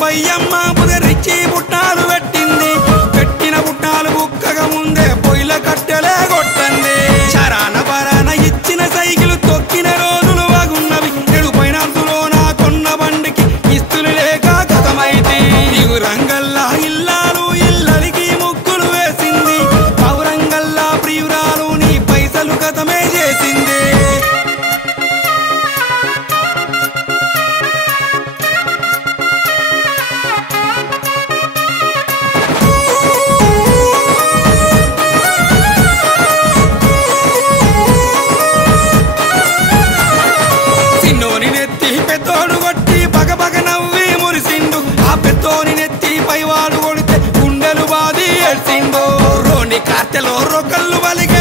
బయ్యమ్మ పుదరిచ్చి పుట్టాలు పెట్టింది పెట్టిన పుట్టాలు బుక్కగా ముందే పొయ్యిల కట్టెలే కొట్టండి చరాన పరాన ఇచ్చిన సైకిలు తొక్కిన రోజులు బాగున్నవి ఎడుపైన అందులో నా కొన్న బండికి ఇస్తులు లేక గతమైతే ఇగు రంగల్లా ఇల్లాలు ఇల్లరికి ముక్కులు వేసింది పౌరంగల్లా ప్రియురాలు నీ పైసలు గతమే చేసింది చిన్నోని నెత్తి పెద్దోడు కొట్టి పగపగ నవ్వి మురిసిండు ఆ పెద్దోని నెత్తి పైవాడు కొడితే గుండెలు బాది ఏడ్చిండు రోని కార్తెలో రొకళ్ళు వలిగి